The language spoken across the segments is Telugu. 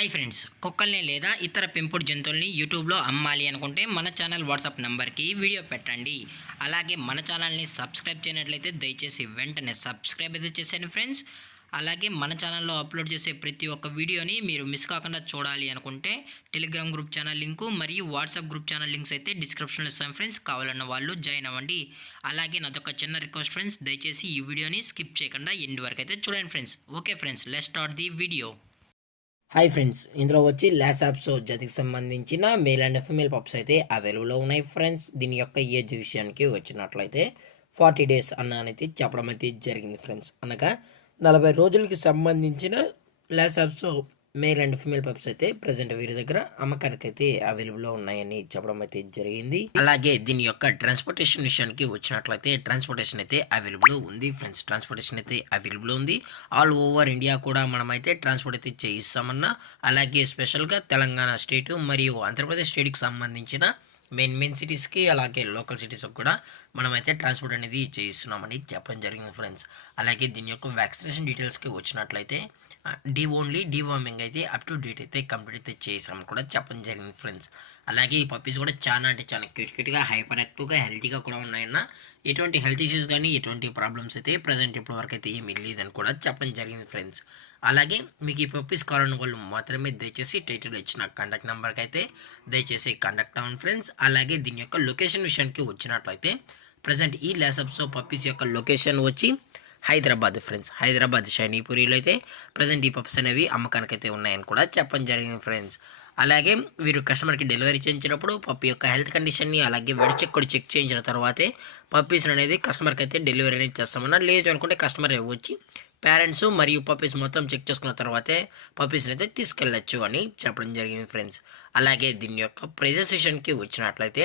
హాయ్ ఫ్రెండ్స్, కుక్కల్ని లేదా ఇతర పెంపుడు జంతువుల్ని యూట్యూబ్లో అమ్మాలి అనుకుంటే మన ఛానల్ వాట్సాప్ నెంబర్కి వీడియో పెట్టండి. అలాగే మన ఛానల్ని సబ్స్క్రైబ్ చేయనట్లయితే దయచేసి వెంటనే సబ్స్క్రైబ్ అయితే చేసేయండి ఫ్రెండ్స్. అలాగే మన ఛానల్లో అప్లోడ్ చేసే ప్రతి ఒక్క వీడియోని మీరు మిస్ కాకుండా చూడాలి అనుకుంటే టెలిగ్రామ్ గ్రూప్ ఛానల్ లింకు మరియు వాట్సాప్ గ్రూప్ ఛానల్ లింక్స్ అయితే డిస్క్రిప్షన్లో ఇస్తాను ఫ్రెండ్స్. కావాలన్న వాళ్ళు జాయిన్ అవ్వండి. అలాగే నాదొక చిన్న రిక్వెస్ట్ ఫ్రెండ్స్, దయచేసి ఈ వీడియోని స్కిప్ చేయకుండా ఎండ్ వరకు అయితే చూడండి friends. Okay friends, let's start the video. Hi friends, ఇందులో వచ్చి ల్యాసాప్సో జాతికి సంబంధించిన మేల్ అండ్ ఫీమేల్ పప్స్ అయితే అవైలబుల్లో ఉన్నాయి ఫ్రెండ్స్. దీని యొక్క ఏజ్ విషయానికి వచ్చినట్లయితే 40 డేస్ అనేది చెప్పడం అయితే జరిగింది ఫ్రెండ్స్. అనగా 40 రోజులకి సంబంధించిన ల్యాసాప్సో మేల్ అండ్ ఫీమేల్ పప్స్ అయితే ప్రజెంట్ వీరి దగ్గర అమ్మకానికి అయితే అవైలబుల్లో ఉన్నాయని చెప్పడం అయితే జరిగింది. అలాగే దీని యొక్క ట్రాన్స్పోర్టేషన్ విషయానికి వచ్చినట్లయితే ట్రాన్స్పోర్టేషన్ అయితే అవైలబుల్ ఉంది ఫ్రెండ్స్. ట్రాన్స్పోర్టేషన్ అయితే అవైలబుల్ ఉంది. ఆల్ ఓవర్ ఇండియా కూడా మనమైతే ట్రాన్స్పోర్ట్ అయితే చేయిస్తామన్నా, అలాగే స్పెషల్గా తెలంగాణ స్టేట్ మరియు ఆంధ్రప్రదేశ్ స్టేట్కి సంబంధించిన మెయిన్ సిటీస్కి అలాగే లోకల్ సిటీస్కి కూడా మనమైతే ట్రాన్స్పోర్ట్ అనేది చేయిస్తున్నామని చెప్పడం జరిగింది ఫ్రెండ్స్. అలాగే దీని యొక్క వ్యాక్సినేషన్ డీటెయిల్స్కి వచ్చినట్లయితే ఓన్లీ డీవార్మింగ్ అయితే అప్ టు డేట్ అయితే కంప్లీట్ అయితే చేసామని కూడా చెప్పడం జరిగింది ఫ్రెండ్స్. అలాగే ఈ పప్పీస్ కూడా చాలా అంటే చాలా క్యూట్గా హైపర్ యాక్టివ్గా హెల్తీగా కూడా ఉన్నాయన్న. ఎటువంటి హెల్త్ ఇష్యూస్ కానీ ఎటువంటి ప్రాబ్లమ్స్ అయితే ప్రజెంట్ ఇప్పటి వరకు అయితే ఏమీ లేదని కూడా చెప్పడం జరిగింది ఫ్రెండ్స్. అలాగే మీకు ఈ పప్పీస్ కావాలని వాళ్ళు మాత్రమే దయచేసి టైటిల్ ఇచ్చిన కాంటాక్ట్ నెంబర్కి అయితే దయచేసి కాంటాక్ట్ అవ్వండి ఫ్రెండ్స్. అలాగే దీని యొక్క లొకేషన్ విషయానికి వచ్చినట్లయితే ప్రజెంట్ ఈ ల్యాసప్సో పప్పీస్ యొక్క లొకేషన్ వచ్చి హైదరాబాద్ ఫ్రెండ్స్. హైదరాబాద్ షైనీపురిలో అయితే ప్రజెంట్ ఈ పప్స్ అనేవి అమ్మకానికి అయితే ఉన్నాయని కూడా చెప్పడం జరిగింది ఫ్రెండ్స్. అలాగే వీరు కస్టమర్కి డెలివరీ చేయించినప్పుడు పప్పి యొక్క హెల్త్ కండిషన్ని అలాగే వెడ్ చెక్ కూడా చెక్ చేయించిన తర్వాతే పప్పీస్ అనేది కస్టమర్కి అయితే డెలివరీ అనేది చేస్తామన్నా. లేదు అనుకుంటే కస్టమర్ వచ్చి పేరెంట్స్ మరియు పప్పీస్ మొత్తం చెక్ చేసుకున్న తర్వాతే పప్పీస్ని అయితే తీసుకెళ్ళచ్చు అని చెప్పడం జరిగింది ఫ్రెండ్స్. అలాగే దీని యొక్క ప్రైజెస్ విషయానికి వచ్చినట్లయితే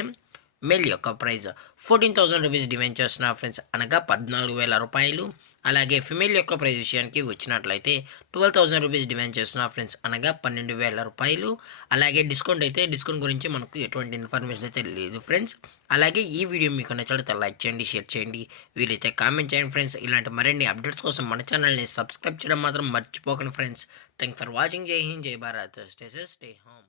మేల్ యొక్క ప్రైజ్ 14,000 రూపీస్ డిమాండ్ చేస్తున్నారు ఫ్రెండ్స్, అనగా 14,000 రూపాయలు. అలాగే ఫిమేల్ యొక్క ప్రైజ్ విషయానికి వచ్చినట్లయితే 12,000 రూపీస్ డిమాండ్ చేస్తున్నారు ఫ్రెండ్స్, అనగా 12,000 రూపాయలు. అలాగే డిస్కౌంట్ గురించి మనకు ఎటువంటి ఇన్ఫర్మేషన్ అయితే లేదు ఫ్రెండ్స్. అలాగే ఈ వీడియో మీకు నచ్చినట్లయితే లైక్ చేయండి, షేర్ చేయండి, వీలైతే కామెంట్ చేయండి ఫ్రెండ్స్. ఇలాంటి మరిన్ని అప్డేట్స్ కోసం మన ఛానల్ని సబ్స్క్రైబ్ చేయడం మాత్రం మర్చిపోకండి ఫ్రెండ్స్. Thank for watching. జై హింద్, జై భారత్, స్టే హోమ్.